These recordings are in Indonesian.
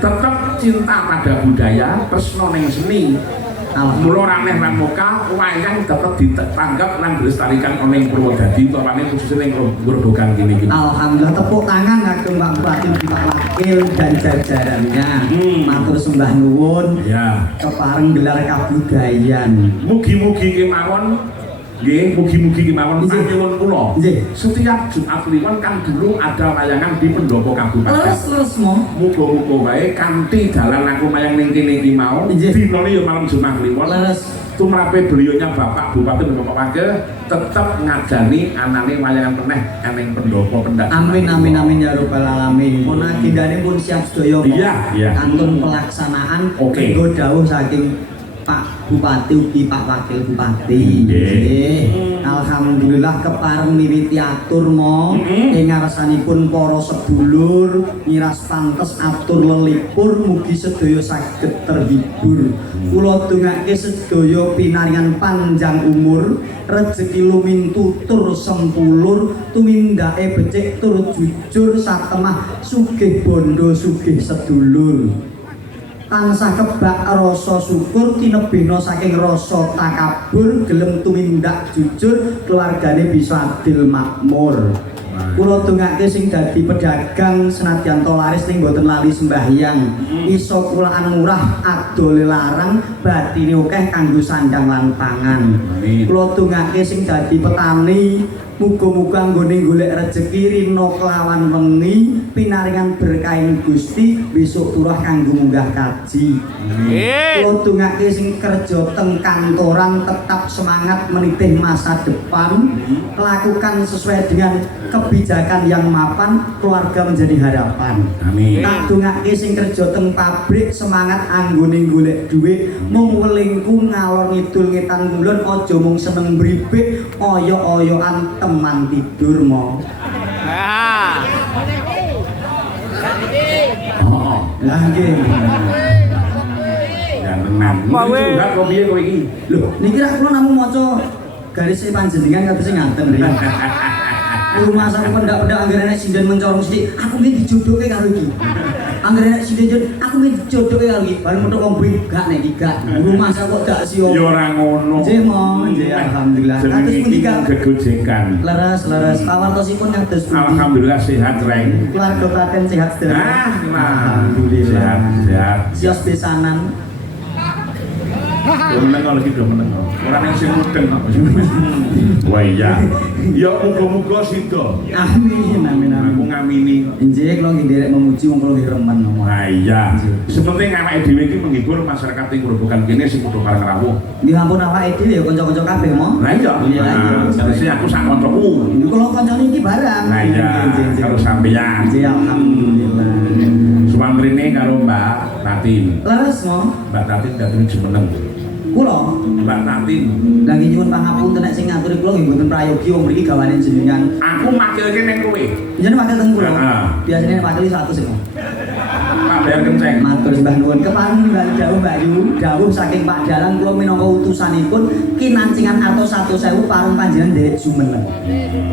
tetap cinta pada budaya, tresno ning seni. Mula raneh lan muka wayang tetep ditanggap lan dilestarikan oleh Purwodadi utawane khususnya ning Grobogan kene iki. Alhamdulillah, tepuk tangan kagem Pak Bupati, Pak Wakil dan jajarannya. Matur sembah nuwun. Ya. Kepareng gelar kabudayan. Mugi-mugi kemawon nggih, mugi-mugi kemawon nyuwun kula. Setiap Jumat Kliwon kan dulu ada layangan di pendopo kabupaten. Leres mo. Muga-muga wae kanthi dalan aku mayang ning kene iki mau. Dinane ya malam Jumat Kliwon. Leres. Tumrape beliaunya Bapak Bupati dan Bapak Wakil tetap ngajani anane wayangan peneh ning pendopo pendak. Amin amin amin ya rabbal alamin. Pun agendane pun siap sedaya. Iya. Kantun pelaksanaan Oke. dawuh saking Pak Bupati ugi Pak Wakil Bupati. Alhamdulillah kepareng miwiti atur mo ing ngarsanipun para sedulur nyiras pantes atur lelipur mugi sedaya saged terhibur. Kula dongake sedaya pinaringan panjang umur, rejeki lumintutur sempulur, tumindake becik tur jujur satemah sugih bondo sugih sedulur. Tansah kebak rasa syukur tinebena saking rasa takabur gelem tumindak jujur keluargane bisa adil makmur. Kula dongake sing dadi pedagang senadyan to laris ning boten lali sembahyang. Iso kulaan murah adole larang batine akeh kanggo sandang lan pangan. Kula dongake sing dadi petani muga-muga nggone golek rejeki rina kelawan wengi pinaringan berkahin Gusti besok turah kanggo munggah kaji. Kula dongake sing kerja teng kantoran tetap semangat menitih masa depan, lakukan sesuai dengan kebijakan yang mapan, keluarga menjadi harapan. Amin. Tak dongake sing kerja teng pabrik semangat anggone golek dhuwit, mung welingku ngalor ngidul ngetan kulon aja mung seneng mripik oyok-oyokan teman tidur mo. Oh, lah nggih. Ya tenan. Enggak kok piye kowe iki? Lho, niki ra kula namung maca garis panjenengan kados sing ngaten mriki. Rumah sak pendak-pendak anggere nek sinden mencorong sithik, aku nggih dijodohke karo iki. Anggere nek sinden aku nggih dijodohke karo iki. Bareng metu wong gak nek iki gak. Rumah sak kok dak sio. Ya ora ngono. Nggih, Mo, nggih alhamdulillah. Kados punika gegojekan. Leres pawartosipun kados pundi? Alhamdulillah sehat, Reng. Keluarga Klaten sehat sedaya. Alhamdulillah. Sehat. Sios besanan. Ya meneng lagi do meneng. Ora ning sing mudeng kok. Wah iya. Ya muga-muga sida. Amin amin amin. Aku ngamini. Nggih kula nggih nderek memuji wong kula nggih remen ngomong. Nah iya. Sepenting awake dhewe iki menghibur masyarakat ing Grobogan kene sing padha kareng rawuh. Nggih ampun awake dhewe ya kanca-kanca kabeh mo. Lah iya. Terus aku sak kancaku. Niku kula kancane iki barang. Nah iya. Karo sampeyan. Nggih alhamdulillah. Suamrene karo Mbak Tatin. Leres mo. Mbak Tatin dateng Jumeneng. Kula Mbak Tatin. lah nggih nyuwun pangapunten nek sing ngaturi kula nggih mboten prayogi wong mriki gawane jenengan. Aku makilke ning kowe. Jenengan makil teng kula. Heeh. Biasane nek makil 100 sing. Pak bayar kenceng. Matur sembah nuwun kepareng Mbak Dawuh Mbak Yu, dawuh saking Pak Dalang kula minangka utusanipun kinancingan atos 100.000 parung panjenengan nderek Jumeneng.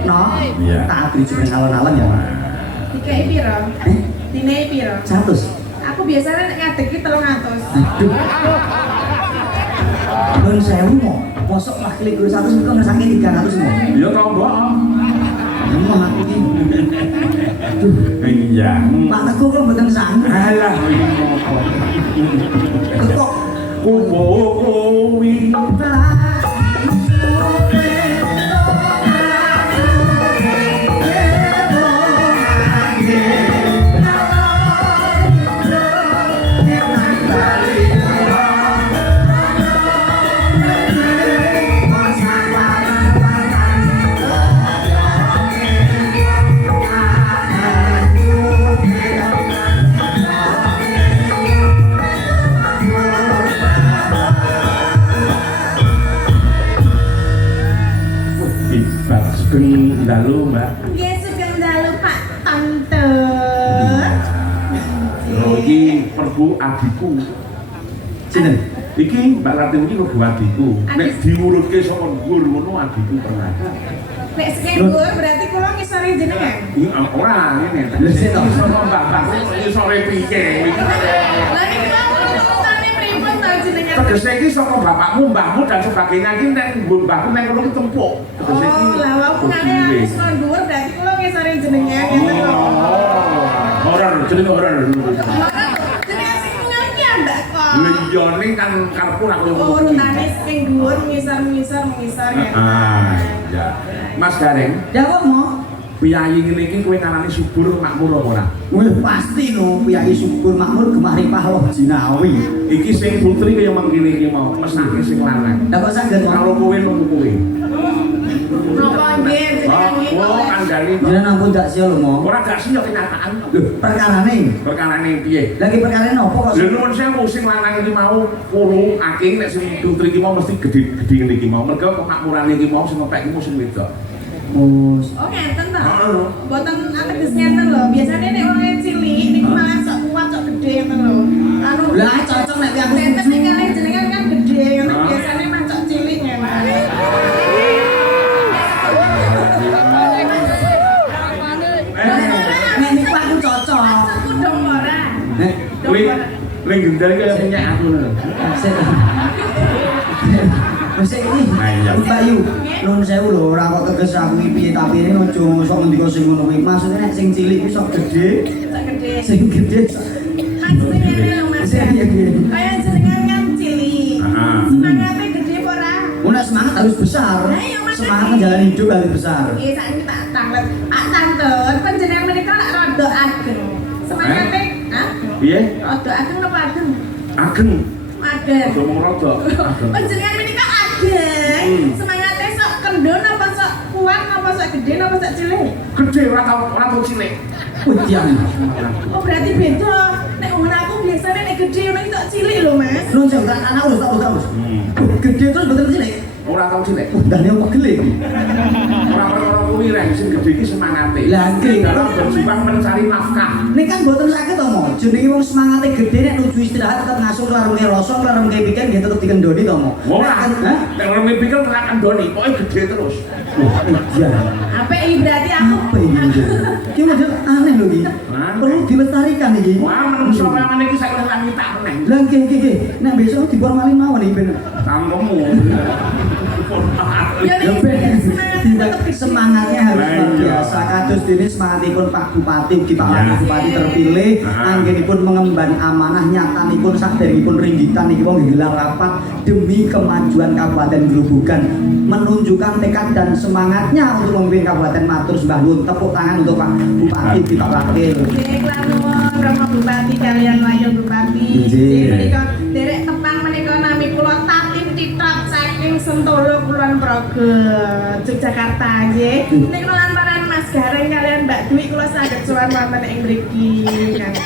No? Iya. Tak abri Jumeneng alon-alon ya. Dikai piro? Dinai piro? 100. Aku biasanya nek ngadeg ki 300. Aduh. Nun sewu mo, mosok makili gue 100 itu ngesake 300 mo. Ya tau mbok. Emang aku ini. Iya. Pak Teguh kok mboten sanggup. Alah Kok kubo kuwi. Sugeng dalu, Mbak. Nggih sugeng dalu Pak Tante. Lho iki perbu adikku. Sinten? Iki Mbak Latin iki perbu adikku. Nek diurutke saka dhuwur ngono adikku pernah. Nek sing dhuwur berarti kula ngisore jenengan. Ora ngene. Lha sik to. Saka Mbak Mbak ngisore piye iki. Tegese iki saka bapakmu, mbahmu dan sebagainya iki nek mbahku nek ngono ki tempuk. Tegese iki. Oh, lah wong ngene wis dhuwur berarti kula ngisore jenengan ngeten lho. Horor, jeneng horor. Jenengan sing ngerti ambak kok. Lha iya ning kan karepku aku yo ngono. Urutane sing dhuwur ngisor ya. Ya. Mas Gareng, Ya kok mau? piyayi ngene iki kowe ngarani subur makmur apa ora? Wih pasti no, piyai syukur makmur gemari pahloh jinawi. Iki sing putri kaya mangkene iki mau, mesake sing lanang. Lah kok saged Kalau kowe nunggu kowe. Napa nggih jenengan nggih. Oh, kandhane. jenengan ampun dak sia lho mau. Ora gak sih yo kenyataan. Lho, perkarane. Perkarane piye? Lagi perkarane nopo kok? Lha nuwun sewu sing lanang iki mau kulo aking nek sing putri iki mau mesti gedhe-gedhe ngene iki mau. Mergo kemakmurane iki mau sing ngepek iki mau sing wedok. Mus. Oh ngeten to. Heeh. Boten ateges ngeten lho. Biasane nek wong cilik niku malah sok kuat sok gedhe ngeten lho. Anu Lah cocok nek aku Tenten setuju. ning kalih jenengan kan gedhe ngene biasane mah sok cilik ngene. Nek niku aku cocok. Aku dong ora. Nek Kowe ning gendal kaya minyak aku ngono. sik. Wis iki. Nah, iya. Mbak Yu, nuwun sewu lho ora kok teges aku iki piye tapi ini ojo sok ngendika sing ngono kuwi. Maksudnya nek sing cilik iki sok gedhe, Sok gedhe. sing gedhe sok Maksudnya ngene lho Mas. Iya, iya. Kayak jenengan kan cilik. Heeh. Semangatnya gede apa ora? Nek semangat harus besar. Lah, iya, makanya. Semangat menjalani hidup harus besar. Iya, saiki tak tanglet. Pak Tante, panjenengan menika lak rada ageng. Semangatnya, hah? Piye? Rada ageng apa ageng? Ageng. Ageng. Aja mung rada. Ageng. Panjenengan menika ageng. Semangatnya sok kendon apa sok kuat apa sok gede apa sok cilik? Gedhe ora tau cilik. Ujian. Oh, berarti beda. Nek umur aku biasanya nek gede nek sok cilik lho, Mas. Nuwun sewu tak anak terus. Gedhe terus betul cilik. Ora tau cilik. Undane apa gele iki? Ora perkara kuwi rek sing gedhe iki semangate. Lah, nggih. dalam berjuang mencari nafkah. Nek kan mboten saged to, Mo. Jenenge wong semangate gedhe nek nuju istirahat tetep ngasuh larunge rasa, larunge pikir nggih tetep dikendoni to, Mo. Ora. Hah? Nek ora mikir tekan andoni, pokoke gedhe terus. Iya. Apa ini berarti aku? Apa ini? Ki model aneh lho iki. Perlu dilestarikan iki. Wah, menungso kaya ngene iki saiki ora ngitak meneh. Lah nggih. Nek besok dipormalin mawon iki ben. Tanggomu. Ya Ya nek ben semangatnya tetep gede. semangatnya harus luar Iya. biasa. Kados dene semangatipun Pak Bupati ugi Pak Iya. Wakil Bupati terpilih anggenipun mengemban amanah nyatanipun saderengipun ringgitan niki wong gelar rapat demi kemajuan Kabupaten Grobogan, menunjukkan tekad dan semangatnya untuk memimpin Kabupaten Matur sembah nuwun. Tepuk tangan untuk Pak Bupati ugi Pak Wakil. Nggih, kula Romo Bupati kalian Wayo Bupati. Nggih. Menika derek tepang menika nami kula Tatin Citrat saking Sentolo Kulon Progo, Yogyakarta nggih. Niku lantaran Mas Gareng kalian Mbak Dwi kula saged sowan wonten ing mriki.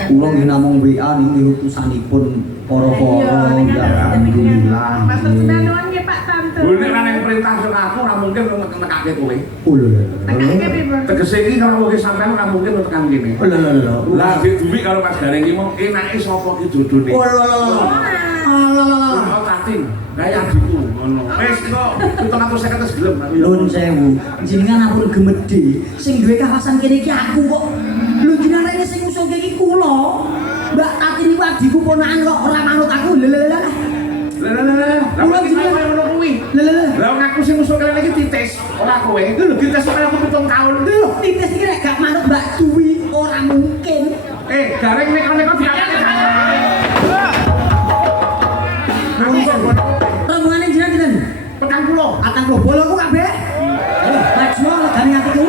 Kula nggih namung WA niki utusanipun para-para ya alhamdulillah. Matur nuwun nggih Pak Tante. Lho nek ana perintah saka aku ora mungkin nekake kowe. Tekake pripun? Tegese iki kalau kowe sampean ora mungkin tekan kene. Lah dik duwi karo Mas Gareng iki mau enake sapa ki dodone. Oh, Tatin, kaya adikku ngono. Wis kok 750 wis gelem aku ya. Nuwun sewu, jenengan ampun gemedhe. Sing duwe kawasan kene iki aku kok. Lho jenengan rene sing usul iki kula. Mbak Tati niku adikku ponakan kok ora manut aku. Lho. Lah kok iki kowe ngono kuwi. Lah wong aku sing usul kene iki titis, ora kowe. Lho titis sampe aku 7 tahun. Lho, titis iki nek gak manut Mbak Dwi ora mungkin. Gareng nek-nek diangkat. Rombongane jenengan dinten? 40. Atang kok boloku kabeh. Lajmo legane atiku.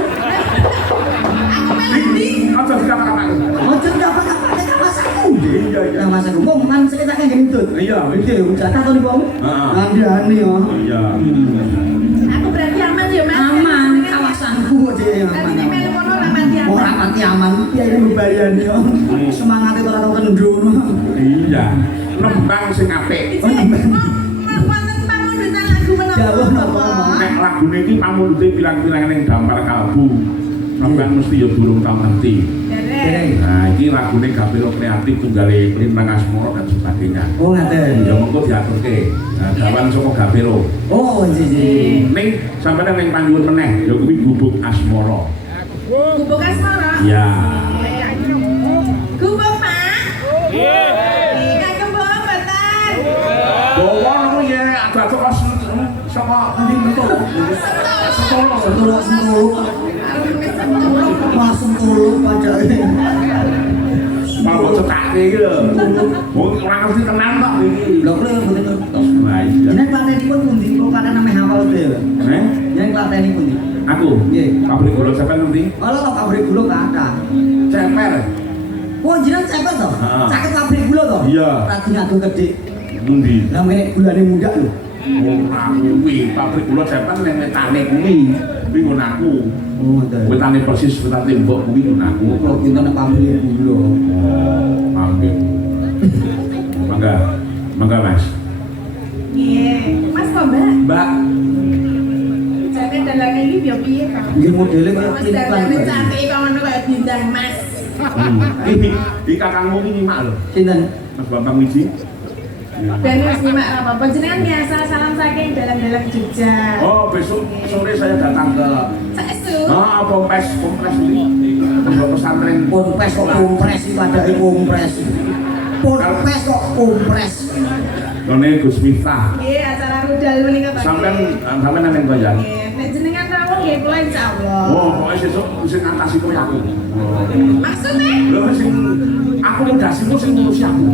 Aku melodi. Aja dikapa-kapaku. Ojo dapat apa nek masaku. Iya. Nah masaku kok man sekitar kang gendut. Iya, Iki jatah to niku. Heeh. Andane yo. Iya. Aku berarti aman ya Mas. Aman kawasanku dhewe Tapi nek aman. melu kono ora pati aman. Ora pati aman, piye iki mbayani yo. Semangate ora tau kendhono. Iya. Nembang sing apik. Wonten pamundutan lagu menapa? Jawab napa? Nek lagune iki pamundute pirang-pirang ning dampar kalbu. Sampeyan mesti ya durung tau ngerti. Derek. Nah, iki lagune Gapiro kreatif tunggale Lintang Asmoro dan sebagainya. Oh ngaten. Ya mengko diaturke. Nah, gawan saka Gapiro. Oh jiji. Ning sampeyan ning panjuwun meneh ya kuwi Gubuk Asmoro. Gubuk Asmoro. Ya. Gubuk Pak. Nggih. Kagem bawa mboten. Bawa Sentuluk. Wah sentuluk padahal. Mau cetake iki lho. Wong ora ngerti tenan kok iki. Lho kok mboten ngertos. Wah iya. Jeneng klatenipun pundi? Kok paten name hafal dhewe. Jeneng klatenipun pundi? Aku. Nggih. Pabrik gula sampean nanti. Kalau pabrik gula kathah. Ceper. Oh jeneng cepet to? Heeh. Caket pabrik gula to? Iya. Radi ngadu gedhe. Endi? Lah menek gulane muda lho. Ora kuwi, pabrik gula ceper ning wetane kuwi. Kuwi ngono aku. Oh ngoten. Wetane persis wetane tembok kuwi ngono aku. Kok kinten nek pabrik gula. Pabrik. Mangga Mas. Iya, Mas kok Mbak? Mbak, Jane dalange iki yo piye to? Nggih modele kaya Mas klip lan. dalane cantik kok ngono kaya bintang Mas. Iki kakangmu iki nyimak lho. Sinten? Mas Bambang Wiji. Dan wis nyimak apa panjenengan biasa salam saking dalang-dalang Jogja. Oh, besok sore saya datang ke Saestu. Kompres ini. Pondok pesantren. Ponpes kok kompres iki padake kompres. Ponpes kok kompres. None Gus Miftah. Nggih, acara rudal menika to. Sampean nang Banjar. Nggih, nek jenengan rawuh nggih kula insyaallah. Oh, pokoke sesuk sing ngatasi kowe aku. Maksudnya? Lho sing akomodasimu sing ngurusi aku.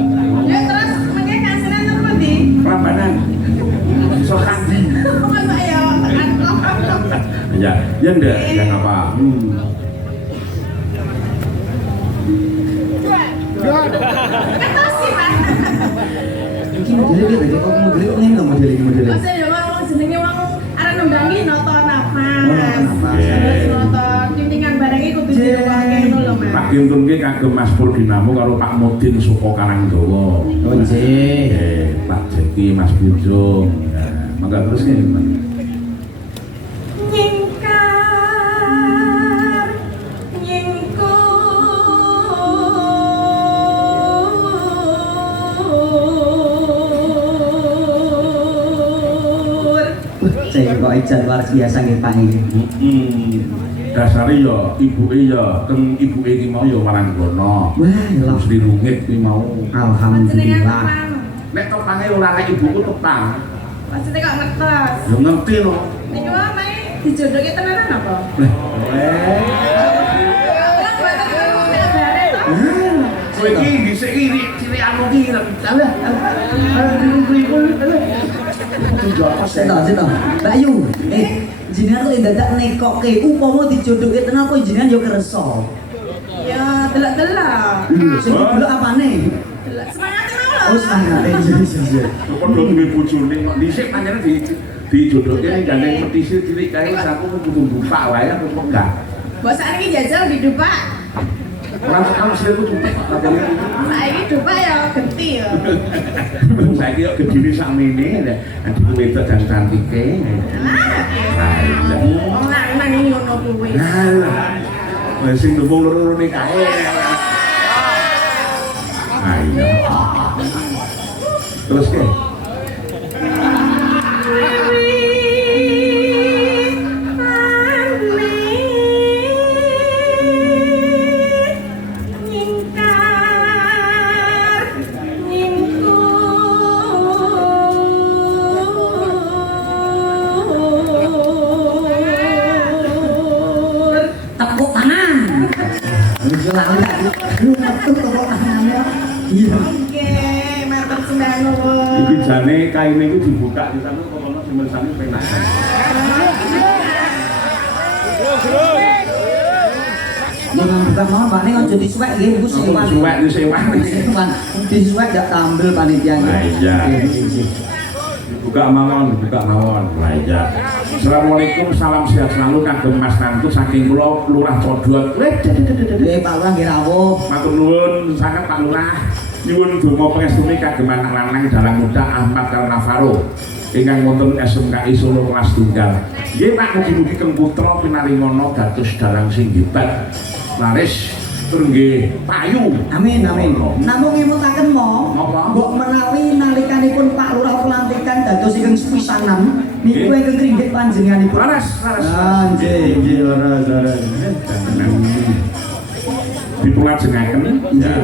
Ya terus mengke kasinan nang pundi? Prambanan. Iso kandi. Masa ya tekan kok. Ya, ya ndak, ya enggak apa. Ketos sih, Pak. Iki modele piye to? Kok modele kok ngene to modele iki modele. Masa ya wong jenenge wong arep nembangi noto nafas. nafas. Terus noto tintingan barang iki kudu direwake ngono lho, Mas. Pak Kintunke kagem Mas Pur Dinamo karo Pak Mudin Suko Karangdawa. Oh nggih. Pak Jeki, Mas Bujung. Ya, mangga terus ini. Nyingkar nyingkur. Saya kok ijan luar biasa nggih Pak iki. Dasare ya ibuke ya teng ibuke iki mau ya Waranggono. Wah, lho. Terus dirungit kuwi mau. Jenengan Alhamdulillah. tepang. Nek topange ora nek ibuku tepang. Maksudnya kok ngetos. Ya ngerti lho. Niki wae mae dijodohke tenanan apa? Kowe iki dhisik iki cilik anu iki. Alah. Sita. Mbak Yu, jenengan kok dadak nekoke upama dijodohke tenan kok jenengan yo kersa. Ya, delok-delok. Sing delok apane? Delok semangate mau lho. Oh, semangat iya. Padha duwe bojone kok dhisik pancen dijodohke ning gandeng petisi cilik kae aku kudu buka wae aku megah. Mbok sakniki jajal di Dupak. Ora tekan sirku tumpek katanya. Saiki Dupak ya genti ya. Saiki kok gedine sakmene lha adikku wedok dan cantike. Lah, wong lanang iki ngono kuwi. Alah. Wes sing ndung loro-lorone kae. Ayo. Terus ke? Tepuk tangan. Wis lalu lu metu tepuk tangannya. Iya. Oke, matur sembah nuwun. Iki jane kaine iku dibuka di sana kok ono sing mersane penak. Jangan buka mau Pak ning aja disuwek nggih Bu sewan. Suwek disewan. Sewan. Disuwek gak tampil panitianya. Lah iya. Buka mawon. Lah iya. Assalamualaikum, salam sehat selalu kagem Mas Nantu saking kula Lurah Codot. Nggih Pak Lurah nggih rawuh. Matur nuwun sanget Pak Lurah. Nyuwun donga pangestune kagem anak lanang dalang muda Ahmad Karnavaro ingkang wonten SMKI Solo kelas tunggal. Nggih Pak, mugi-mugi keng putra pinaringono dados dalang sing hebat. Laris tur nggih payu. Amin. Namung ngemutaken mo, Napa? mbok menawi nalikanipun Pak Lurah pelantikan dados ingkang sepisanan niku Nggih. ingkang kringgit panjenenganipun. Laras. Ah, nggih laras. Dipulajengaken. Ya.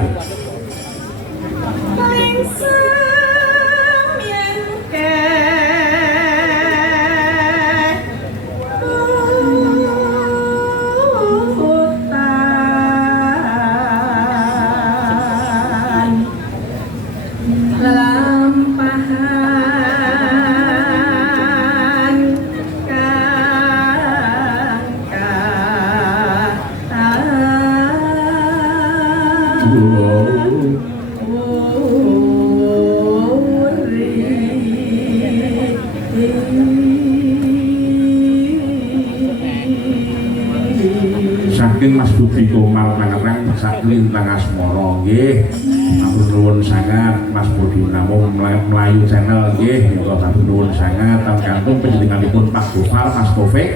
Saking Mas Budi Komal Tangerang saking Lintang Asmara nggih. Matur nuwun sangat Mas Budi namung Melayu Channel nggih. Matur nuwun sangat kangtung panjenenganipun Pak Gofar, Mas Taufik,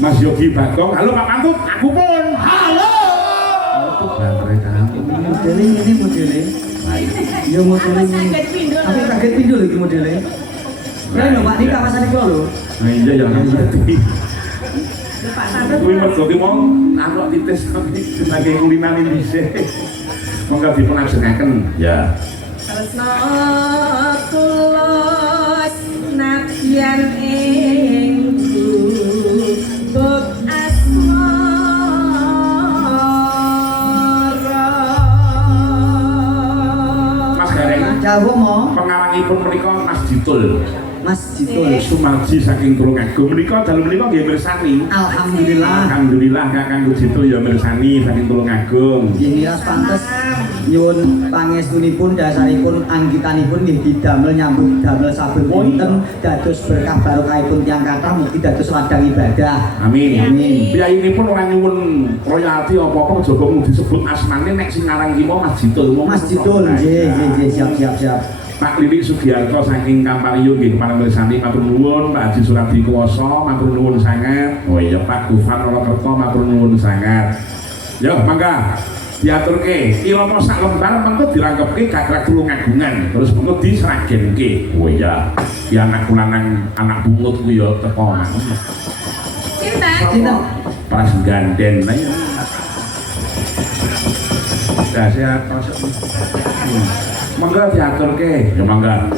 Mas Yogi Bagong. Halo Pak Pantut, aku pun. Halo. Itu baterai kamu. Modele ini modele. Ya modele ini. Aku kaget pindho lho iki modele. Ya lho Pak, niki kawasan iki lho. Nah iya ya ngerti. Pak Santun. Kuwi mergo ki mau anak titis sebagai kulinan dhisik. Monggo dipun ajengaken. Ya. Tresna tulus nadyan ingku bab asmara. Mas Gareng, Jawab mo, pengarangipun menika Mas Jitul. Mas Jitul. Sumarji saking Tulungagung menika dalem menika nggih mirsani. Alhamdulillah. Alhamdulillah Kakang Jitul ya mirsani saking Tulungagung. Nggih miras pantes nyuwun pangestunipun dasaripun anggitanipun nggih didamel nyambut damel saben wonten dados berkah barokahipun tiyang kathah mugi dados ladang ibadah. Amin. Amin. Piyayinipun ora nyuwun royalti apa-apa aja kok disebut asmane nek sing ngaran ki mau Mas Jitul. Mas Jitul nggih siap. Pak Lili Sugiarto saking Kampariyo nggih panamirsani matur nuwun, Pak Haji Suradi Kuwasa matur nuwun sangat. Oh iya Pak Gufan Rolokerto matur nuwun sangat. Ya mangga diaturke ilmu sak lembar mengko dirangkepke gagrag Tulungagungan terus mengko diseragenke. Oh iya ki anakku lanang anak bungut ku ya teko nang. Cinta. Pas ganden lah ya. Sehat mangga diaturke ya mangga.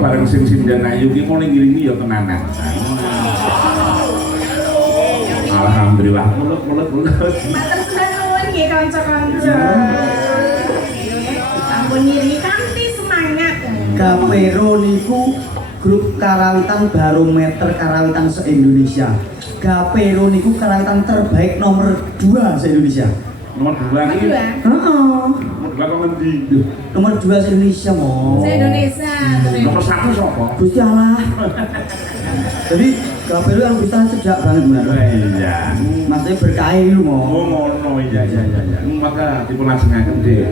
bareng sing dan ayu ki mau ning ngiringi ya tenanan. Alhamdulillah mulut. Matur suwun nggih kanca-kanca. Ampun ngiringi kanthi semangat. Gapero niku grup karawitan barometer karawitan se-Indonesia. Gapero niku karawitan terbaik nomor 2 se-Indonesia. Nomor 2 iki. Heeh. Nomor 2 kok ngendi? Nomor 2 se-Indonesia mo. Se-Indonesia. Nomor 1 sapa? Gusti Allah. Jadi Gapero yang bisa sejak banget benar. Iya. Maksudnya berkah lu mo. Oh ngono iya. Maka dipun lajengaken Dik.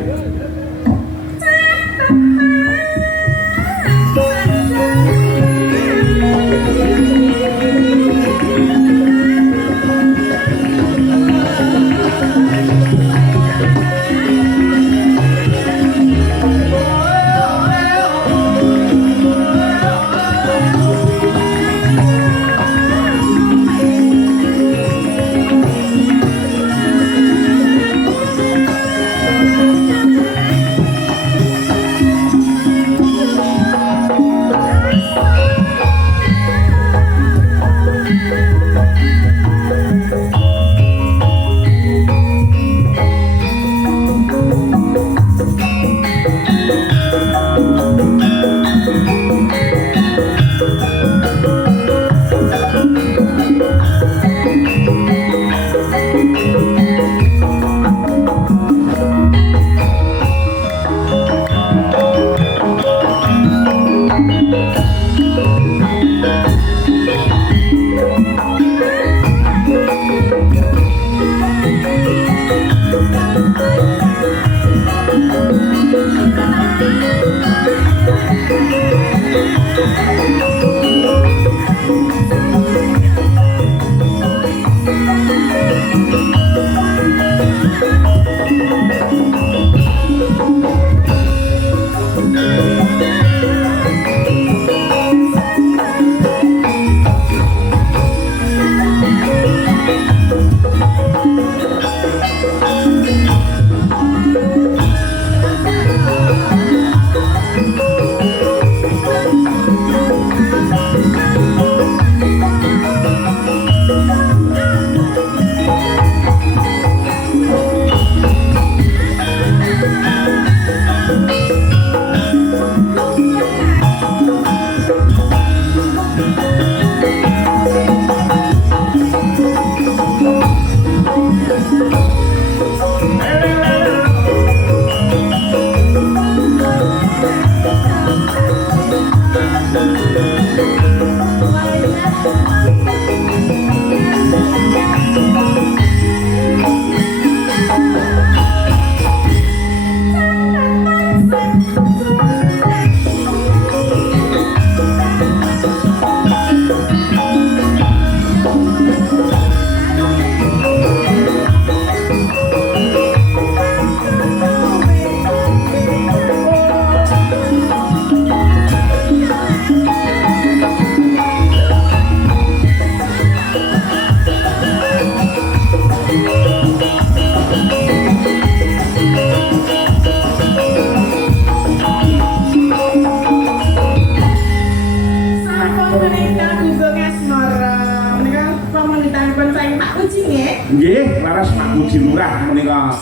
Muji Lurah menika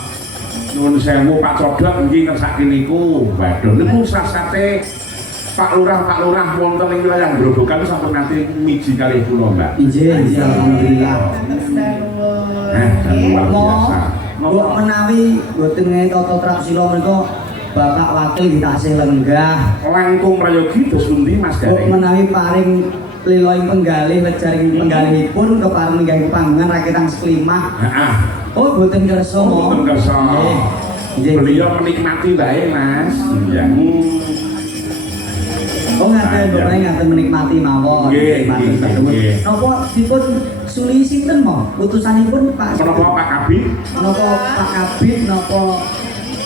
nuwun sewu Pak Codot nggih ngersake niku. Waduh niku sasate Pak Lurah wonten ing wilayah Grobogan sampun nanti miji kalih kula, Mbak. Injih, alhamdulillah. Luar biasa. Mbok menawi boten ngehi tata traksila menika Bapak Wakil tasih lenggah. Langkung prayogi dos pundi Mas Mbok Garing? menawi paring liloing penggalih lejaring penggalihipun kepareng nggih panggungan rakitan seklimah. Heeh. Oh, boten kersa mo. Boten kersa. Nggih. Beliau menikmati wae, Mas. Iya. Oh ngaten bapak ngaten menikmati mawon. Nggih, nggih. Napa dipun suli sinten mo? Utusanipun Pak. Menapa Pak Kabid? Napa Pak Kabid napa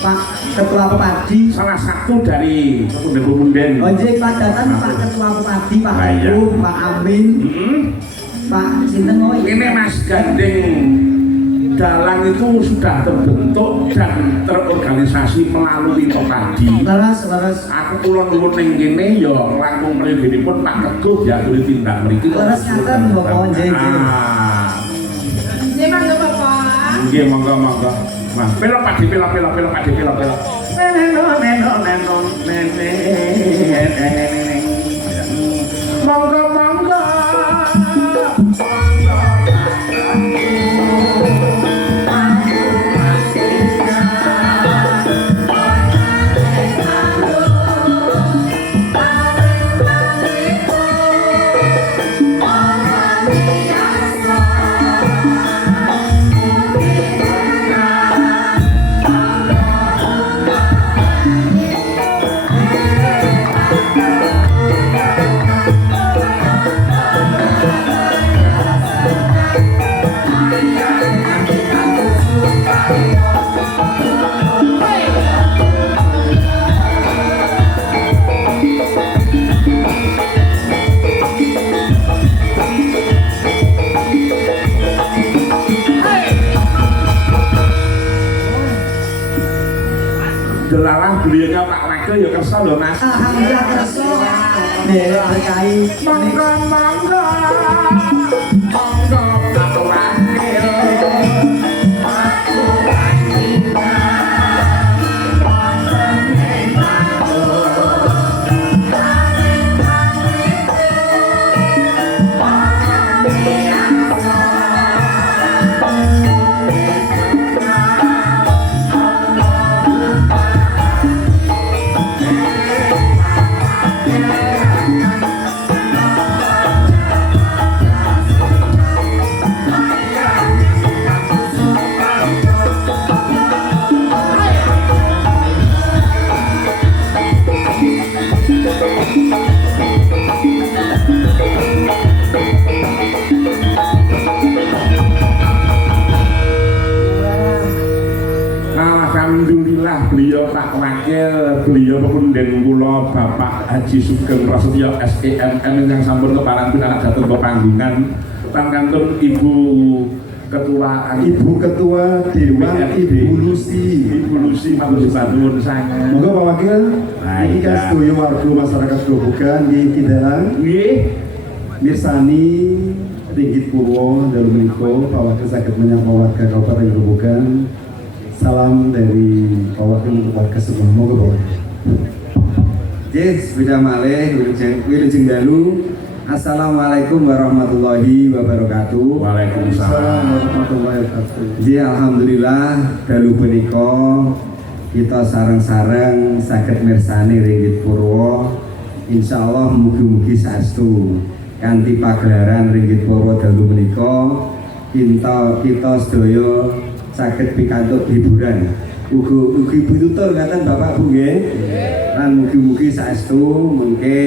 Pak Ketua Pepadi? Salah satu dari pemunden-pemunden. Oh nggih padatan Pak Ketua Pepadi, Pak Iya. Agung, Pak Amin, Pak sinten mo? Ini Mas Gandeng Dalang itu sudah terbentuk dan terorganisasi melalui Pepadi. Leres. Aku kula nuwun ning kene ya langkung mriyinipun Pak Teguh ya tuli tindak mriki. Leres ngaten Bapak nggih. Nggih mangga Bapak. Nggih monggo. Mas, pelo Padi. Monggo. Delalah beliaunya Pak Wakil ya kersa lho Mas. Alhamdulillah kersa. Nggih berkahi. Monggo Pak Wakil. Alhamdulillah beliau Pak Wakil, beliau pemunden kula Bapak Haji Sugeng Prasetyo SEMM yang sampun keparangipun anak dateng pepanggungan pangkantun Ibu Ketua Dewan Ibu Lucy matur nuwun sanget. Moga Pak Wakil iki kan sedaya warga masyarakat Grobogan nggih kindalang Nggih. mirsani Ringgit Purwo dalu menika Pak Wakil saged menyapa warga Kabupaten Grobogan. Salam dari Pak Wakil untuk warga semua. Moga Pak Wakil. Nggih, sepeda malih wilujeng dalu. Assalamualaikum warahmatullahi wabarakatuh. Waalaikumsalam warahmatullahi wabarakatuh. Nggih, alhamdulillah dalu punika kita sareng-sareng saged mirsani Ringgit Purwo. Insyaallah mugi-mugi saestu kanthi pagelaran Ringgit Purwo dalu menika kita sedaya saged pikantuk hiburan. Ugi pitutur ngaten Bapak Bu nggih. Lan mugi-mugi saestu mengke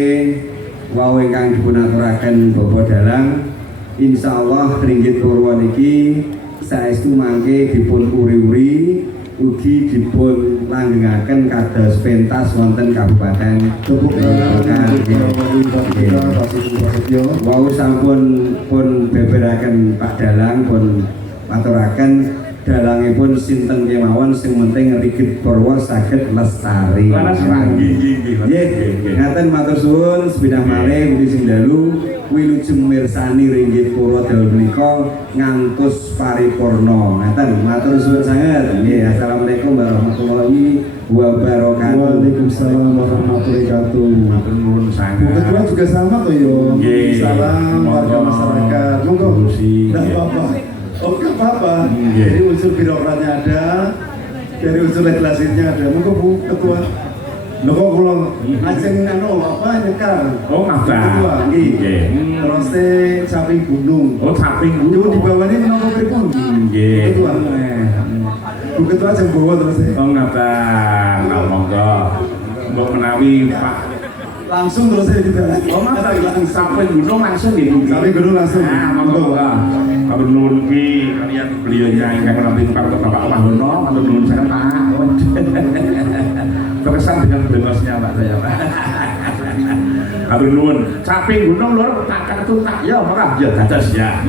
wau ingkang dipunaturaken Bapak Dalang insyaallah Ringgit Purwo niki saestu mangke dipun uri-uri ugi dipun langgengaken kados pentas wonten Kabupaten Grobogan. Wau sampun pun beberaken Pak Dalang pun aturaken dalangipun sinten kemawon sing penting Rigit Purwo saged lestari. Laras nggih. Nggih, ngaten matur suwun sebidah malih mugi sing dalu wilujeng mirsani Ringgit Purwo dalu menika ngantos paripurna. Ngaten matur suwun sanget. Nggih, assalamualaikum warahmatullahi wabarakatuh. Waalaikumsalam warahmatullahi wabarakatuh. Matur nuwun sanget. Bu Ketua juga sama toh yo. Nggih. Salam warga masyarakat. Monggo. Tidak apa-apa. Oh, nggak apa-apa. Nggih. Jadi unsur birokratnya ada, dari unsur legislatifnya ada. Monggo Bu Ketua. Lho kok kula ajeng anu apa nyekar. Oh, ngabah. Ketua nggih. Nggih. Terus samping gunung. Oh, samping Yo di bawah ini menapa pripun? nggih. Ketua. Bu Ketua ajeng bawa terus. Oh, ngaten. Monggo. Mbok menawi Pak. Langsung terus kita. Oh, ngaten. Samping gunung langsung nggih. Samping gunung langsung. Nah, monggo. Matur nuwun ki kalian beliaunya ingkang menawi Pak Bapak Wahono, matur nuwun sanget Pak. Terkesan dengan bebasnya Pak saya Pak. Matur nuwun. Samping gunung lur tak kartu tak ya ora ya dados ya.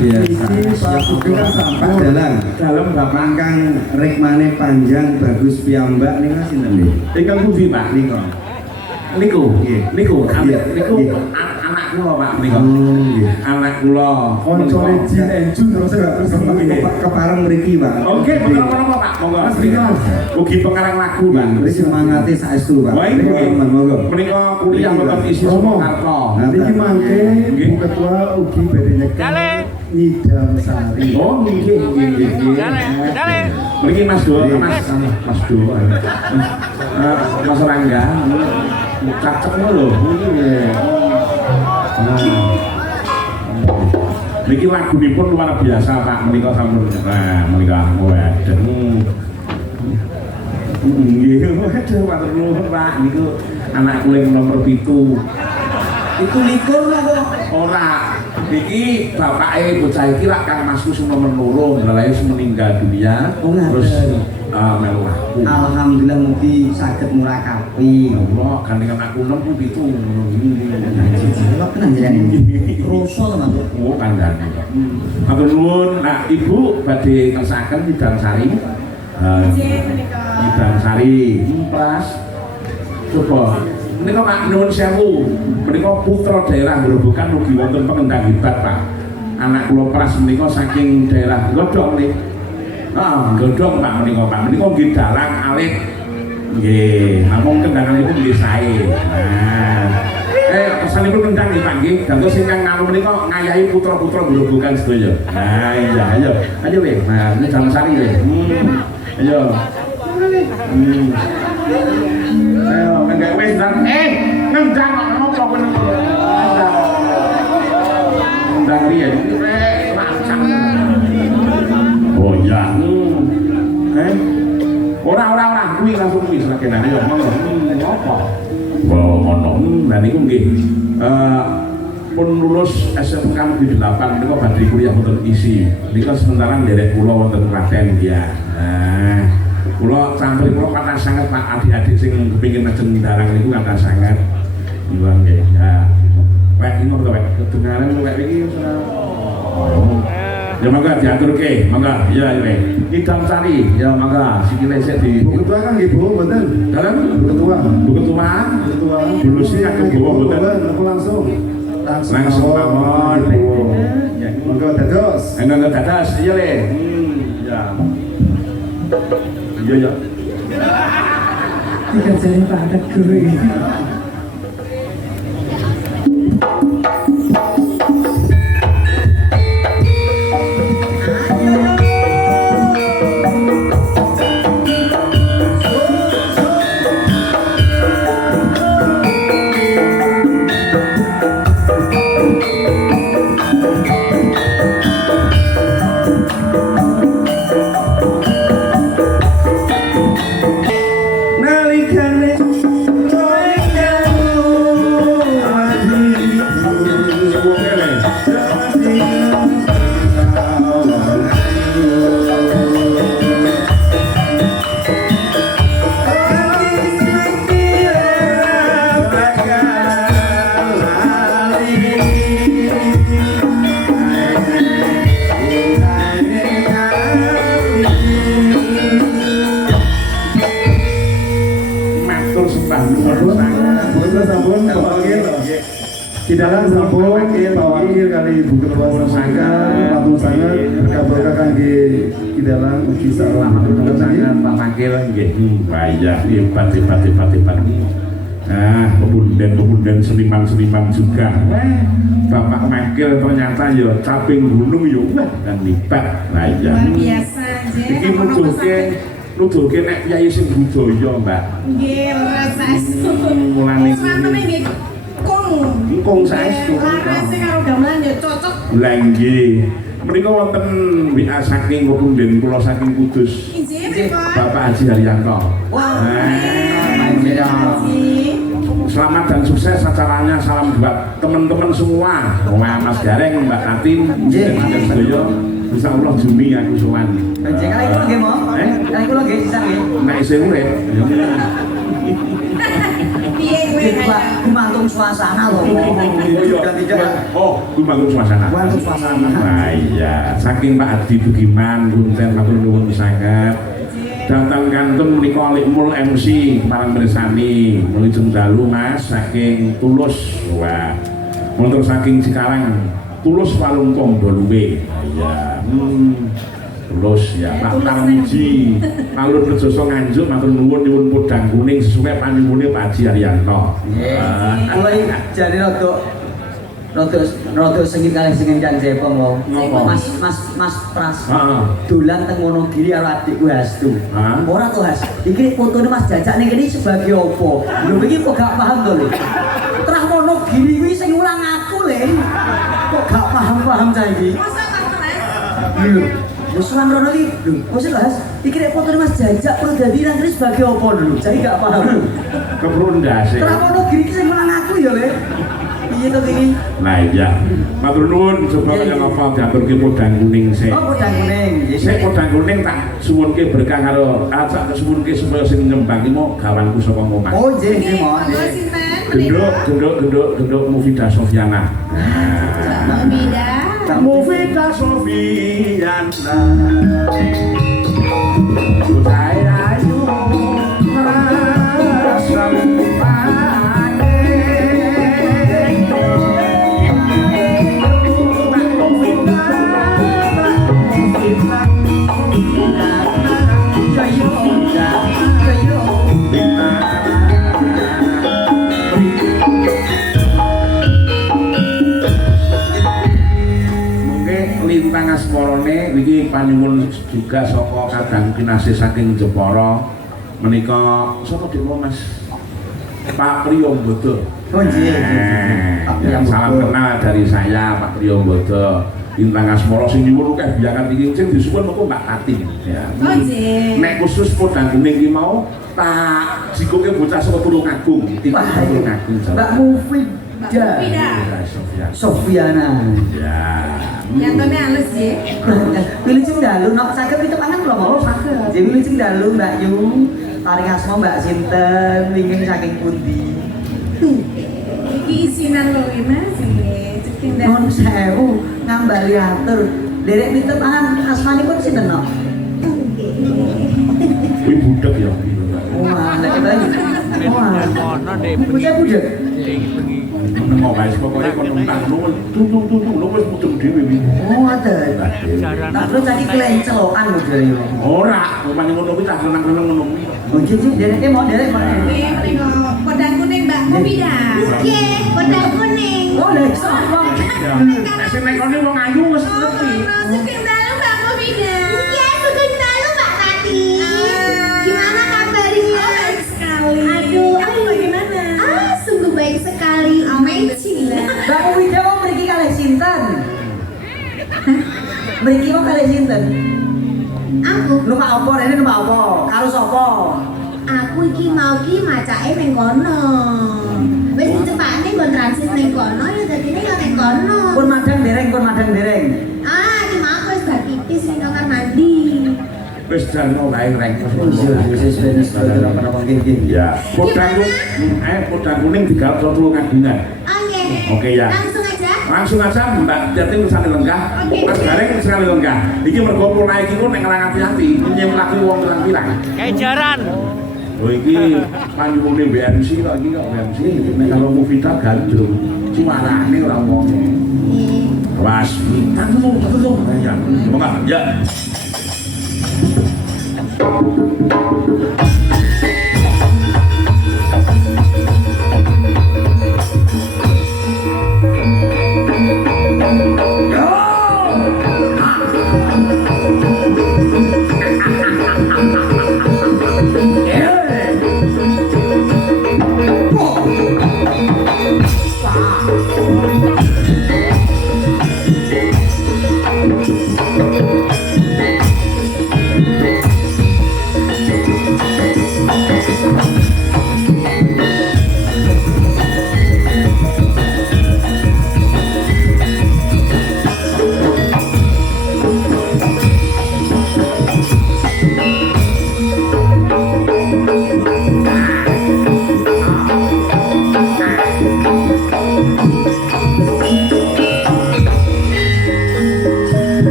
biasa. Iki Pak Sugeng Pak Dalang. Dalam Bapak Ingkang rikmane panjang bagus piyambak nika sinten nggih? ingkang pundi Pak? Nika. Niku, Nggih. niku, Iya. niku Iya. anak kula Pak niku. Oh nggih. Anak kula. koncone Jin Enjun terus enggak terus Kepareng mriki, Pak. Oke, monggo Pak, monggo. Mas Rino. Ugi pengarang lagu Pak. Wis semangate saestu, Pak. Wah, ini Monggo. menika kuliah mboten isi Romo. Soekarno. Niki mangke Bu Ketua ugi badhe nyekel Ngidam Sari. Oh, nggih, nggih, nggih. Mriki Mas Do, Mas Do. Mas Rangga. Cacek lho. Niki lagunipun luar biasa Pak menika sampun. Nah, menika waduh. Nggih, waduh matur nuwun Pak niku anak kula nomor 7. Itu likur lah kok. Ora, niki bapake bocah iki lak Kang Masku sing nomor loro, lha wis meninggal dunia. Oh, ngaten. Terus melu aku. Alhamdulillah mugi saged murakabi. Allah gandeng anakku 6 ku 7 ngono Kok tenan jenengan. Rasa to, Mas. Oh, kandhane. Matur nuwun. Nah, Ibu badhe ngersaken Idang Sari. Nggih menika. Idang Sari plus coba menika Pak nuwun sewu. Menika putra daerah Grobogan ugi wonten pengendang hebat, Pak. Anak kula pras menika saking daerah Godhong nih. Godhong Pak menika Pak. Menika nggih dalang alit. Nggih, namung kendanganipun nggih sae. Nah, pesanipun kendang nggih Pak nggih. Dados ingkang ngalu menika ngayahi putra-putra Grobogan sedaya. Nah, iya, ayo. Ayo weh. Nah, ini Jalan Sari weh. Ayo. Ayo, ngendang wis dan ngendang apa kowe ngendang. Ngendang riyen rancang. Oh iya. Ora kuwi langsung kuwi sakenane yo monggo. Apa? Wah, ngono. Lah niku nggih pun lulus SMK Negeri 8 niku badhe kuliah wonten isi. Niku sementara nderek kula wonten Klaten ya. Nah, kula santri kula kathah sanget Pak adik-adik sing kepengin ajeng darang niku kathah sanget. Iya nggih. Ya. Wek iki monggo wek kedengaran wek iki ya mangga diaturke, mangga ya wek. Idam Sari, ya mangga sikile sik di Bu Ketua kan nggih Bu, mboten. dalam Bu Ketua. Bu Ketua. Ketua. Dulu sih aku bawa mboten. Aku langsung. Langsung pamon. Ya. Monggo dados. Enggak dadas, iya le. Ya. Iya ya. Dikerjain Pak Teguh iki. Nalikane roe Matur sembah Sampun, Bunda sampun Wakil. Di dalam sampun Pak Wakil kali Ibu Ketua Sangat, matur sangat berkah kangge di dalam uji sarana Matur sangat Pak Makil nggih. Wayah hebat. Nah, pemunden seniman juga. Bapak Makil ternyata ya caping gunung ya dan libat. Wayah. Luar biasa aja. Iki nuduhke nek piyayi sing budaya, Mbak. Nggih, ora saestu. Mulane Sampeyan nggih Kung saestu. Larase karo gamelan ya cocok. Lah nggih. Menika wonten WA saking pemunden kula saking Kudus. Injih, Pak. Bapak Haji Haryanto. Wah, Selamat dan sukses acaranya. Salam buat teman-teman semua. Wah, Mas Gareng, Mbak Tatin, dan Mas Doyo. Insya Allah Juni aku sowan. Jangan lagi lagi mau. Lagi lagi sisa nggih. Nek isih urip. Piye kowe Pak, kaya? kumantu bangun suasana loh. Tidak. Oh, kuwi bangun suasana. Bangun suasana. Nah iya, saking Pak Adi Budiman, punten matur nuwun sanget. Datang kantun menika Likmul MC marang mirsani, mulujeng dalu Mas saking Tulus. Wah. Motor saking Cikarang, Tulus Walung Tondo luwe. Iya. Tulus ya, Pak Tarmuji, Palur Rejoso Nganjuk, matur nuwun nyuwun podang kuning sesuai panyuwune Pak Haji Haryanto. Kula iki jane rada sengit kalih sing Kang Jepong wae. Mas Pras. Heeh. Dolan teng Wonogiri karo adikku Hastu. Ora to Has. Iki fotone Mas Jajak ning kene sebagai opo? Lho iki kok gak paham to lho. Terah Wonogiri kuwi sing ulang aku lho. Kok gak paham-paham saiki? Masa tak kelas? Lho, musuhan rono iki. Lho, kok sih Has? Iki nek fotone Mas Jajak perlu dadi nang kene sebagai opo lho? Jadi gak paham. Keprun ndase. Terah Wonogiri iki sing ulang aku ya lho. Piye to iki? Nah iya, matur nuwun coba kaya napa diaturke podang kuning sik. Oh, podang kuning. Sik podang kuning tak suwunke berkah karo tak suwunke supaya sing nyembang iki mau gawanku saka ngomah. Oh, nggih, mohon. Monggo sinten? Genduk Mufidah Sofiana. Mbak Mida. Mufidah Sofiana. Saya ayu rasa lintang asmarane iki panyuwun juga saka kadang kinasih saking Jepara menika sapa dewa Mas Pak Priyambada. Oh nggih. Yang salam kenal dari saya Pak Priyambada. Lintang asmara sing nyuwun akeh biyangan iki sing disuwun mengko Mbak Tati. Ya. Oh nggih. Nek khusus podang kuning iki mau tak jikoke bocah saka Tulungagung. Tulungagung. Mbak Mufidah. Sofiana. Ya. Nyatane halus nggih. Wilujeng dalu nok saged pitukangan kula mau saged. Jadi wilujeng dalu Mbak Yu. Paring asma Mbak sinten wingking saking pundi? Iki isinan lho Mas nggih. Ceking Nuwun sewu ngambali atur. Derek pitukangan asmanipun sinten nok? Kuwi budek ya. Wah, lek ketemu. Wah. Bocah budek. Nemu guys, pokoknya kon nuntang nuwun tung lho wis mudeng dhewe iki. Oh, ngoten. Tak terus cari kelencelokan budaya. Ora, rupane ngono kuwi tak seneng-seneng ngono kuwi. Oh, jadi derek mau derek mau. Nggih, menika podang kuning Mbak Mufidah. Nggih, podang kuning. Oh, lek sapa? Nek sing nek kene wong ayu wis ngerti. Sugeng dalu Mbak Mufidah. Iya, sugeng dalu Mbak Tati. Gimana kabarnya? Baik sekali. Aduh, bagaimana? sungguh baik sekali. Amazing. Mbak Mufidah mau mriki kalih sinten? Mriki mau kalih sinten? Aku, Numpak apa? Rene numpak apa? Karo sapa? aku iki mau ki macake ning kono. Wis dicepakne nggon transit ning kono, ya dadine ya ning kono. Pun madang dereng. Iki mau aku wis bar pipis ning kamar mandi. Wis jano wae rek. Wis apa-apa nggih. Ya, podang kuning digarap saka Tulungagungan. Oke. Oke ya. Langsung aja. Langsung aja Mbak Jati urusan lengkap. Mas Gareng sekali lengkap. Iki mergo pola iki kok nek ngelang ati-ati nyemlaki wong pirang-pirang. Kejaran. Oh iki panyuwune BMC kok iki kok BMC nek karo Mufidah gandrung. Cuarane ora wonge. Was, tanggung. Ya, semoga ya.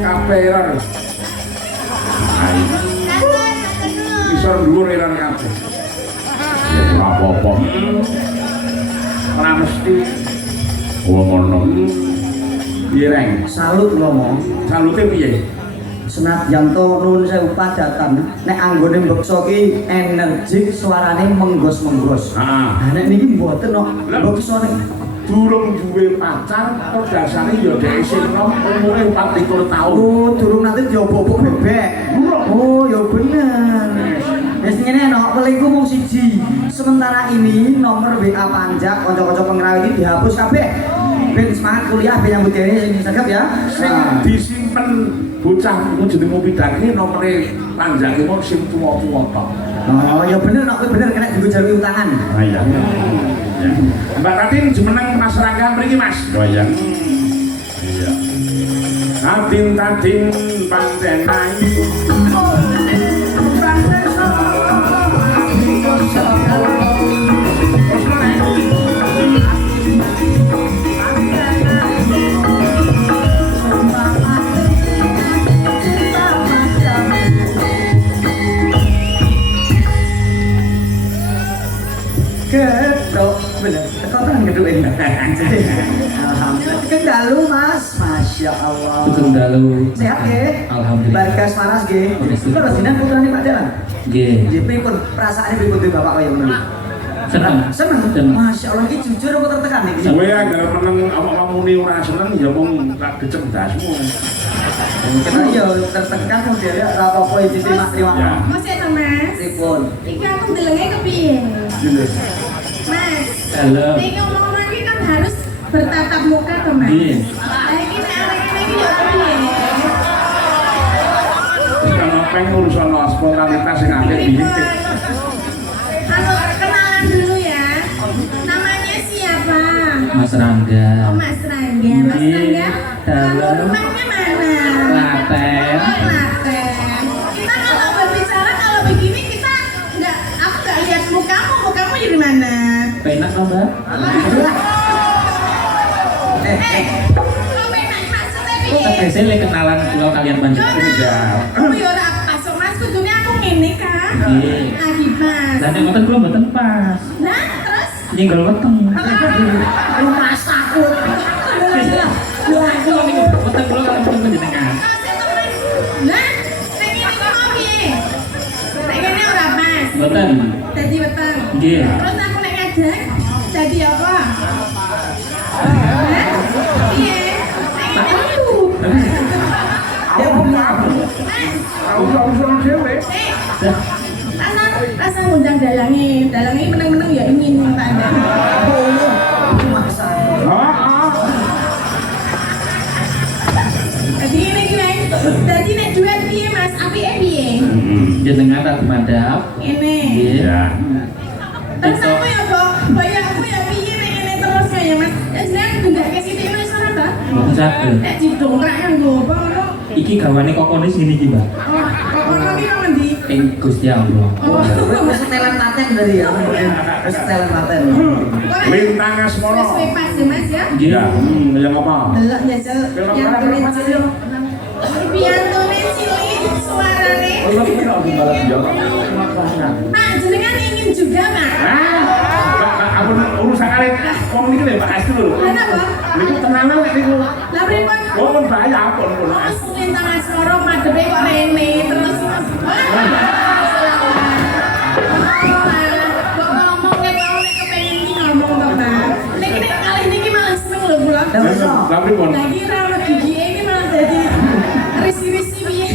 Kaperan. Isor dhuwur eran kabeh. Ya ora apa-apa. Ora mesti. Oh ngono. Piye Reng? Salut lho mo. Salute piye? Senadyan to nuwun sewu padatan nek anggone mbeksa ki energik suarane menggos-menggos. Heeh. Nah nek niki mboten kok mbeksa nek Durung duwe pacar, kok dasane ya dhek isih nom umure 24 taun. oh durung nanti diobok-obok bebek. Oh ya bener. Wis ngene no, pelingku mung siji. Sementara ini nomor WA panjak kanca-kanca pengrawi iki dihapus kabeh. Ben semangat kuliah ben nyambut dene sing sagep ya. Sing disimpen bocah ku jeneng Pidane nomere panjake mung sing tuwa-tuwa tok. Oh ya bener no, kuwi bener kena dienggo jalur utangan. Ah iya. Mbak Tatin jumeneng Mas Rangga mriki Mas. Oh iya. Iya. Tatin pantenai. Gedok, bener. Kau kan gedok ini. Alhamdulillah. Kendalu Mas, masya Allah. Sugeng dalu. Sehat ge? Alhamdulillah. Barkas paras ge. Kau rasinan putrane Pak Jalan. Nggih. Jadi pripun perasaane pripun tuh Bapak kaya ngono? Seneng. Seneng. Seneng. Masya Allah iki jujur apa tertekan iki? Kowe anggere meneng apa muni ora seneng ya mung tak kecerdasmu. Kita iya tertekan modelnya ora apa-apa iki terima-terima. Ya. Mas ya Mas. Pripun? Iki aku delenge kepiye? Mas. Halo. Nek ngomong-ngomong iki kan harus bertatap muka to Mas. Iya. Lah iki nek arek-arek iki ya kepiye? Kalau pengen urusan spontanitas yang ada di sini. Halo, kenalan dulu ya. Namanya siapa? Mas Rangga. Oh, Mas Rangga. Mas Rangga. Kalau rumahnya mana? Klaten. Oh, Klaten. Kita kalau berbicara kalau begini kita aku nggak lihat mukamu. Mukamu dari mana? Penak kok, Mbak? Kok penak maksudnya piye? Tegese lek kenalan kula kalian panjenengan. Kamu ya ora pasok Mas, kudune aku ngene kan. Nggih. Lagi Mas. Lah nek ngoten kula mboten pas. Nah, terus Nyenggol weteng. lu Mas takut. Wah, kula niku weteng kula kalian panjenengan. Nah, nek ngene iki mau piye? Nek ngene ora pas. Mboten. Dadi weteng. Nggih. Terus aku nek ngajak dadi apa? Hah? Piye? Nek ngene usul dhewe. Rasa ngundang dalange meneng-meneng ya ingin Pak Anda. Masa. Jadi nek duet piye Mas? Apike piye? Jenengan tak dimadhap. Ini. Ya. Terus aku ya, Kok. Bayar aku ya piye nek ngene terus ya Mas? Ya jenengan gendake sithik wis ora ta? Mboten saged. Nek didongkrak yang gopo ngono. Iki gawane kokone sini iki, Mbak. Oh, kok ono ki nang ndi? Ing Gusti Allah. Oh, Wis setelan paten dari ya. Wis setelan paten. Lintang asmara. Wis bebas ya Mas ya? Nggih. Ya, yang apa? Delok jajal yang cilik. Piantone cilik suarane. Kalau kita di barat Jawa. Pak, jenengan ingin juga, Pak? Aku urusan kali wong niki lho Pak Astu lho. Kenapa? Niku tenanan nek niku. Lah pripun? Oh, pun bahaya pun. Oh, lintang asmara madhepe kok rene terus. Kok ngomong nek mau nek kepengin iki ngomong to, Pak. Nek kalih niki malah seneng lho kula. Lah pripun? Lah iki ra ono gigike iki malah dadi risi-risi piye.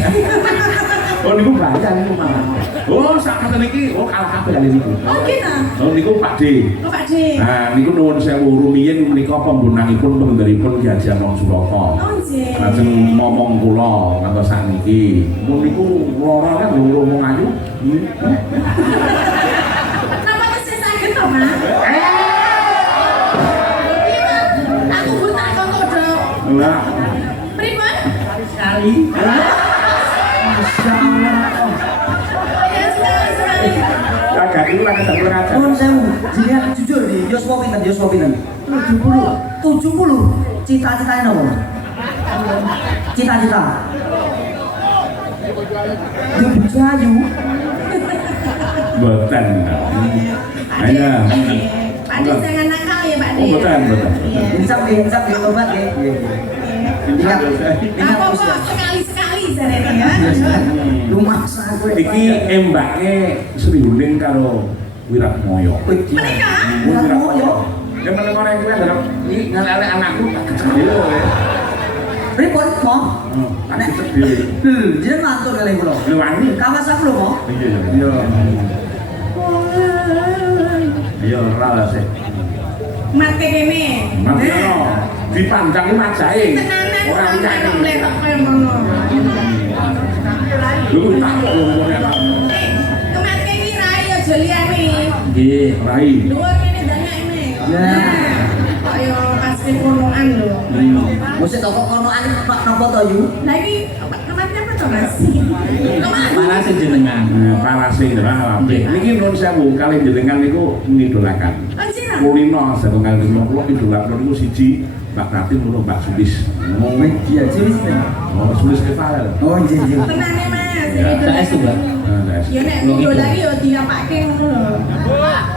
Oh niku bahaya niku malah. Oh, sak kata niki kalah kabeh kali niku. Oh, gitu. Oh niku Pak D. Oh, Pak D. Nah, niku nuwun sewu rumiyin menika pembunangipun penggenderipun Ki Haji Among Suraka. Oh, nggih. Lajeng momong kula ngantos sakniki. Mun niku lara kan lho ngomong ayu. Napa tesih saged to, Mas? Aku buta kok kodho. Lah, Pripun? Sekali. Masya Allah. Ya sekali. agak itu lagi tak beraca. Nuwun sewu, jenengan jujur nih, Yoswa pinten? 70. Cita-citanya nopo? Cita-cita. Jojo ayu. Boten. Hanya. Pak De jangan nakal ya Pak De. Oh, boten. Insap di obat ya. Ingat Apa kok sekali-sekali jarene ya. rumah saya. Iki embake Sri Huning karo Wiratmoyo. Menikah? Wiratmoyo. Ya meneng orang kuwi adalah iki ngalale anakku tak kecil lho. Pripun, Mo? Tak kecil. Jeneng matur kali kula. Lho wani. Kawas aku lho, Mo. Iya. Iya ora lah sih. Mate kene. Mati ono. Dipandang majahe. Tenanan Ora orang nyai. karo mletok koyo ngono. Lho tak kok ngomongnya. Kemate iki rai aja liyane. Nggih. Rai. Dhuwur kene banyak ini. Ya. Kaya pasti konoan lho. Mesti toko konoan napa to yu? Lah iki namanya apa to Mas? Mana sih jenengan? Parasing lah. Niki nuwun sewu kalih jenengan niku ngidolakan. Oh, sira. Kulino setunggal kula idolakan niku siji Mbak Pratin loro Mbak Sulis. Ngomong dia jenis. Oh, Sulis Kefael. Oh, nggih. Tenane Mas. Saya itu, Mbak. Ya nek idolari yo diapake ngono lho.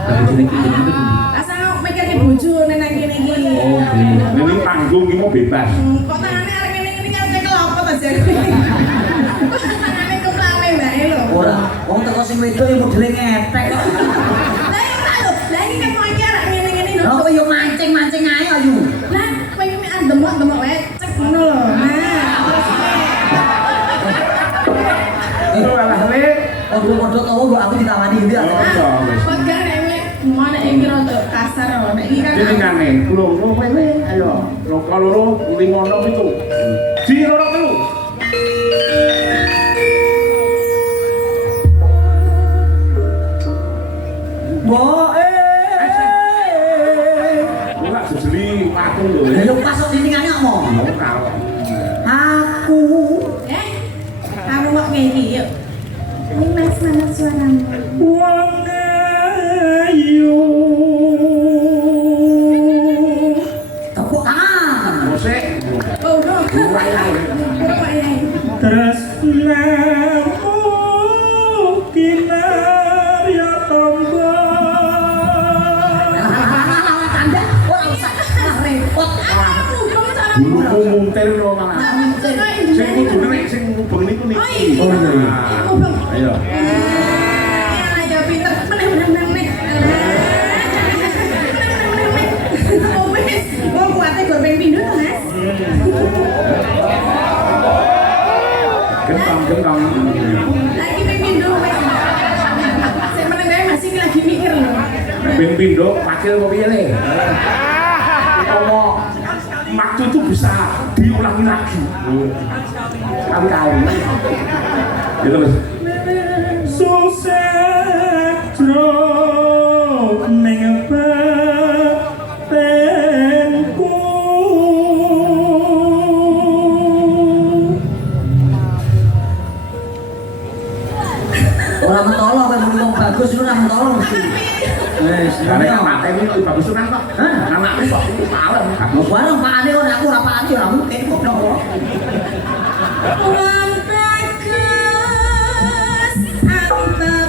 Tapi jeneng itu. Rasa mikirke bojo nang kene iki. Oh, nggih. Ini panggung iki mau bebas. Kok tangane arek ngene iki kan cekel apa to jare. Kok tangane keplawe wae lho. Ora, wong teko sing wedok ya modele ngetek kok. Lah iki tak lho. Lah iki kan mau iki arek ngene-ngene lho. Lah kok yo mancing-mancing ae ayu. Lah kowe iki mek demok-demok wae cek ngono lho. Itu alah le. Podo-podo tahu kok aku ditawani gitu ya. Kok gak nek mana iki rada kasar lho. Nek iki kan Jenengane kula kowe ayo. Loko loro 5 6 itu. Ji loro telu. Bo Ora sejeli patung lho. Lha yo pas kok dindingane kok mo. Aku kamu kok ngene yuk. Ini Mas mana suaramu? Wong ayu. tepuk tangan. Musik. Oh, no. Bapak ya. Tresnamu kinarya tombo. Tanda ora usah repot. Buluku muntir lho malah. Sing kudune nek sing mubeng niku niki. Oh iya. Ayo. Ya pinter. Meneh. Oh wis, wong kuwate goreng pindho to, Mas. gentong. Lagi ping pindho wis. Sing meneng wae Mas iki lagi mikir lho. Ping pindho pakil kok piye le? Kalau waktu itu bisa diulangi lagi. Kali-kali. Gitu Mas. Susetro ning batenku. Ora mentolo kowe muni wong bagus itu ora mentolo mesti. Wis, Karena mateni itu bagus kan kok. Anakku kok palem. Mau bareng pakane kok aku ora pakane ora mungkin kok. Wong bagus antep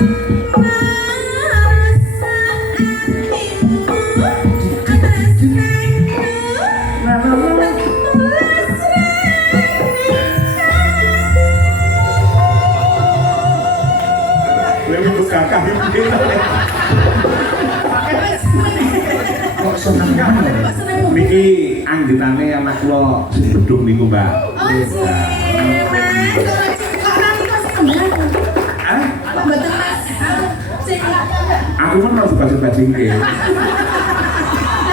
Lebih buka kaki Kok seneng banget. Niki anggitane anak kula sing bedhug niku, Mbak. Oh sih, Mas. Kok nanti kok sembang? Hah? Kok mboten Mas? Sing Aku kan harus bajing-bajingke. Lah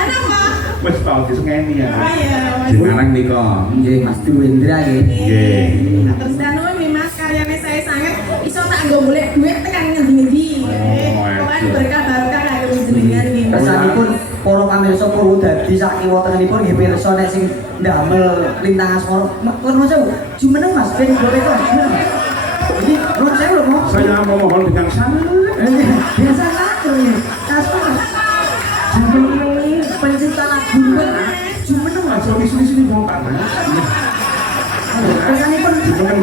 napa? Wis tau disengeni ya. Oh iya, Mas. Sekarang nika. Nggih, Mas Duwendra nggih. Nggih. Terus danun nih Mas, karyane saya sangat iso tak nggo golek duit tekan ngendi-ngendi. Pokoknya berkah barokah kanggo jenengan nggih. Kesanipun para pamirsa Purwodadi saking wontenipun nggih pirsa nek sing ndamel lintang asmara. Pun Mas jumeneng Mas ben golek kok jumeneng. Ini nuwun sewu lho, Mas. Saya memohon dengan sangat Biasa laku ini. Asmara. Jumeneng pencipta lagu. Jumeneng Mas. aja sini-sini bongkar. Kesanipun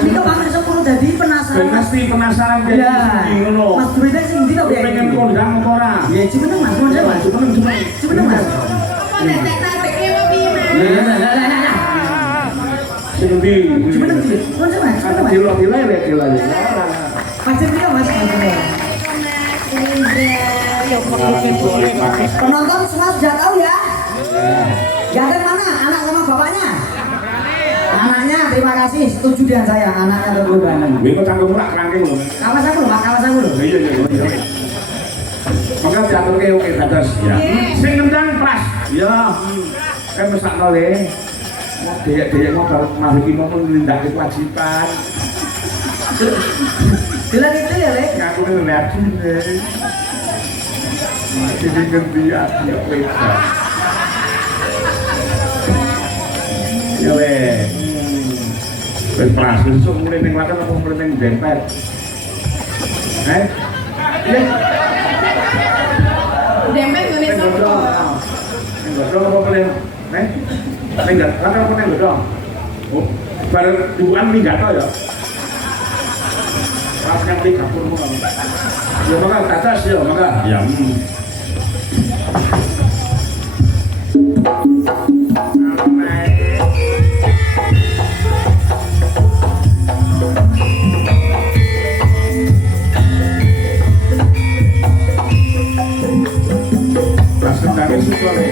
kita pamirsa Purwodadi Ben penasaran. mesti penasaran Ya. kayak ngono. Mas Duwendra sing ndi to, Dek? Pengen kondang apa ora? Ya jumeneng Mas, nuwun sewu. Jumeneng Mas. Apa nek tarik-tarike apa piye Mas? Lah. Sing ndi? Jumeneng sih. Nuwun sewu Mas. Jumeneng Mas. Dilo-dilo ya dilo. Macet dia Mas. Penonton semua sudah tahu ya? Ganteng mana? Anak sama bapaknya? Anaknya, terima kasih. Setuju dengan saya. Anaknya berperubahan. Kowe kok cangkem ora kerangke lho. Kawas aku loh, Pak. Kawas aku loh. Iya. Maka diaturke oke dados ya. Sing ngendang pras. Ya. Kan mesakno le. Dek-dek mau karo mariki mau nindakake kewajiban. Bilang itu ya, Lek. Ngaku lihat sini. Ini ngerti ya, ya beda. Ya le. Ben pras besok mulai ning lakan apa mulai ning dempet. Iya. Dempet ngene Ning sapa? godhong. Ning godhong apa paling? Ning lakan apa ning godhong? Oh, bareng duaan minggat to ya. Pas yang di dapurmu kamu. Ya maka ke atas ya maka. Ya. Pas kendali suka le.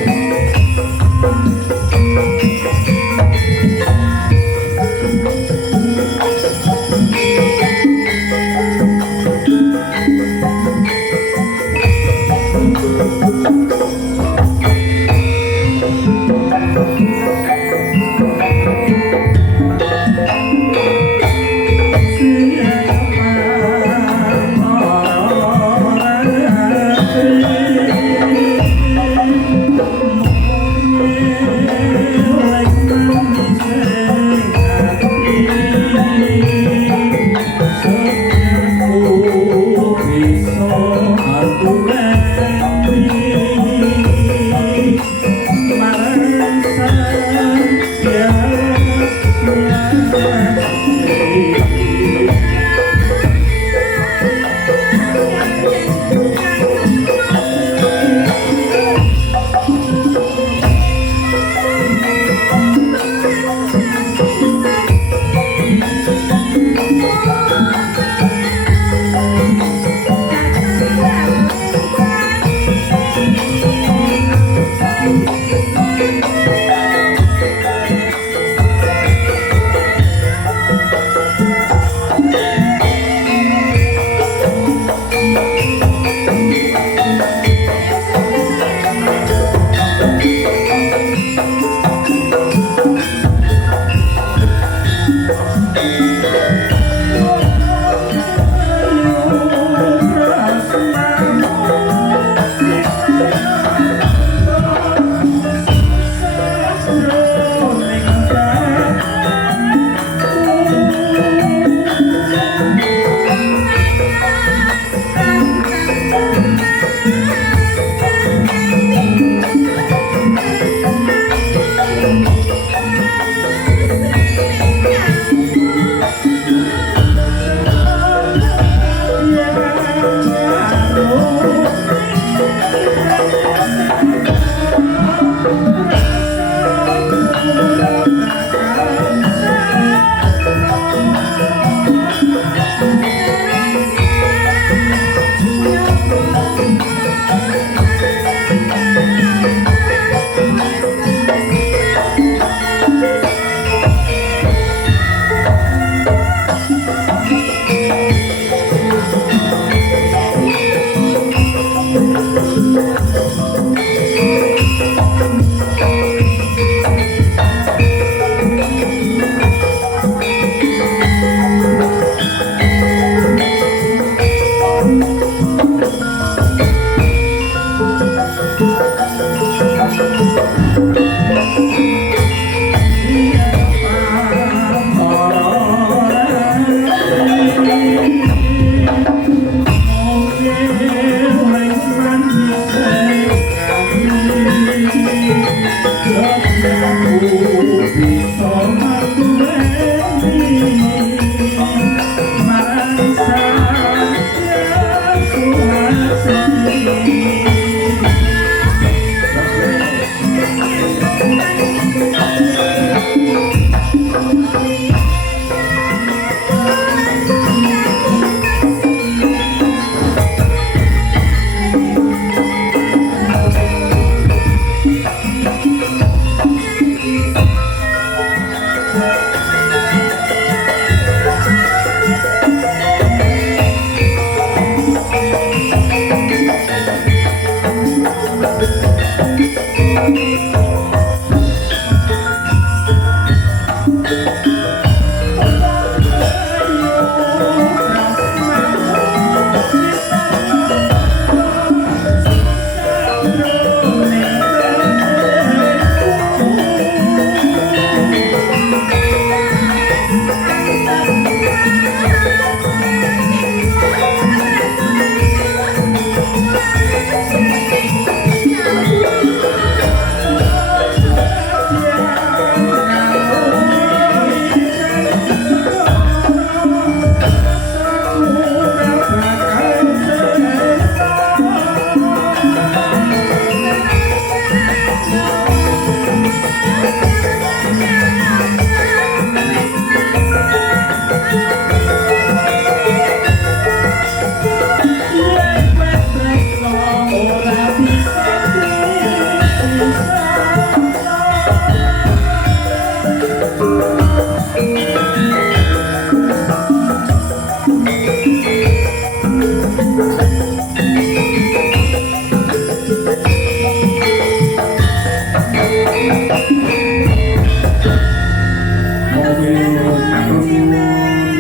Matur nuwun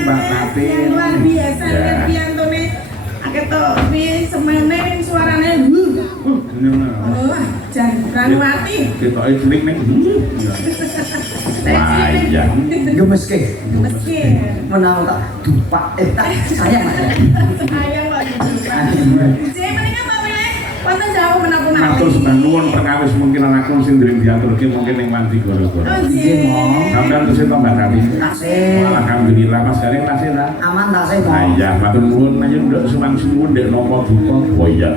Mbak Tati. Yang luar biasa Ya. lihat piantone akeh to piye semene suarane oh jan Ranwati Ketoke cilik ning. Wah, iya. Gemeske. meski Menawa tak dupak tak sayang Mas. sayang kok jadi mendingan Mbak Wile wonten jauh menapa Matur sembah nuwun perkawis mungkin anakku sing dereng diaturke mungkin ning Wanti Goro-goro. oh Nggih, Mong. Sampeyan terus to Mbak Tati. Tasih. Alhamdulillah Mas Garing tasih ta. Aman tasih, Ah Mong. iya, matur nuwun ayo nduk suwang suwun ndek napa duka. Oh iya.